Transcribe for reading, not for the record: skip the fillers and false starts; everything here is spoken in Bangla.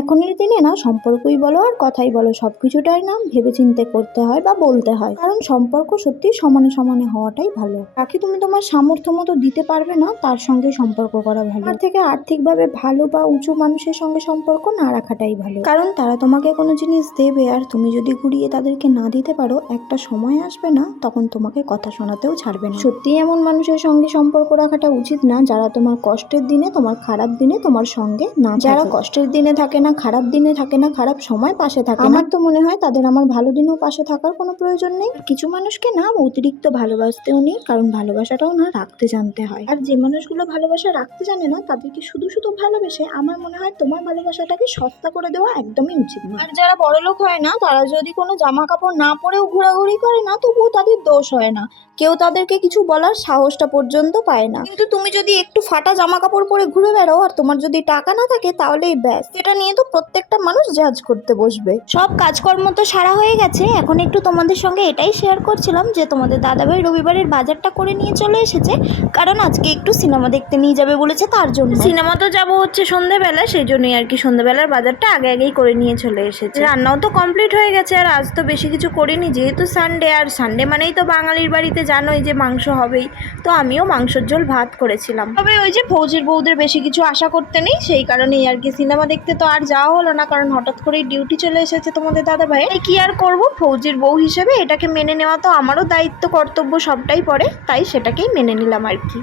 এখনের দিনে না সম্পর্কই বলো আর কথাই বলো সবকিছুটাই না ভেবেচিন্তে করতে হয় বা বলতে হয়, কারণ সম্পর্ক সত্যি সমানে সমানে হওয়াটাই ভালো। তাকে তুমি তোমার সামর্থ্য মতো দিতে পারবে না, তার সঙ্গে সম্পর্ক করা ভালো। তার থেকে আর্থিকভাবে ভালো বা উঁচু মানুষের সঙ্গে সম্পর্ক না রাখাটাই ভালো, কারণ তারা তোমাকে কোনো জিনিস দেবে আর তুমি যদি ঘুরিয়ে তাদেরকে না দিতে পারো, একটা সময় আসবে না তখন তোমাকে কথা শোনাতেও ছাড়বে না। সত্যি এমন মানুষের সঙ্গে সম্পর্ক রাখাটা উচিত না যারা তোমার কষ্টের দিনে, তোমার খারাপ দিনে তোমার সঙ্গে না, যারা কষ্টের দিনে থাকে না, খারাপ দিনে থাকে না, খারাপ সময় পাশে থাকে। আমার তো মনে হয় তাদের আমার ভালো দিনেও পাশে থাকার কোনো প্রয়োজন নেই। কিছু মানুষকে না অতিরিক্ত ভালোবাসতেও নেই, কারণ ভালোবাসাটাও না রাখতে জানতে হয়। আর যে মানুষগুলো ভালোবাসা রাখতে জানে না তাদেরকে শুধু শুধু ভালোবেসে আমার মনে হয় তোমার ভালোবাসাটাকে সস্তা করে দেওয়া একদমই উচিত না। আর যারা বড়লোক হয় না তারা যদি কোনো জামা কাপড় না পরেও ঘোরাঘুরি করে না, তবুও তাদের দোষ হয় না, কেউ তাদেরকে কিছু বলার সাহসটা পর্যন্ত পায় না। কিন্তু তুমি যদি একটু ফাটা জামা কাপড় পরে ঘুরে বেড়াও আর তোমার যদি টাকা না থাকে, তাহলেই ব্যাস, এটা নিয়ে তো প্রত্যেকটা মানুষ জাজ করতে বসবে। সব কাজকর্ম তো সারা হয়ে গেছে, এখন একটু তোমাদের সঙ্গে এটাই শেয়ার করছিলাম যে তোমাদের দাদাভাই রবিবারের বাজারটা করে নিয়ে চলে এসেছে, কারণ আজকে একটু সিনেমা দেখতে নিয়ে যাবে বলেছে, তার জন্য। সিনেমা তো যাবো হচ্ছে সন্ধ্যেবেলা, সেই জন্যই আর কি সন্ধ্যেবেলার বাজারটা আগে আগেই করে নিয়ে চলে এসেছে। রান্নাও তো কমপ্লিট হয়ে গেছে, আর আজ তো বেশি কিছু করিনি যেহেতু সানডে, আর সানডে মানেই তো বাঙালির বাড়িতে জানোই যে মাংস হবেই, তো আমিও মাংসের ঝোল ভাত করেছিলাম। তবে ওই যে ফৌজির বউদের বেশি কিছু আশা করতে নেই, সেই কারণেই আর কি সিনেমা দেখতে তো আর যাওয়া হলো না, কারণ হঠাৎ করেই ডিউটি চলে এসেছে তোমাদের দাদাভাই। কি আর করব, ফৌজির বউ হিসেবে এটাকে মেনে নেওয়া তো আমারও দায়িত্ব, কর্তব্য সবটাই পড়ে, তাই সেটাকেই মেনে নিলাম আর কি।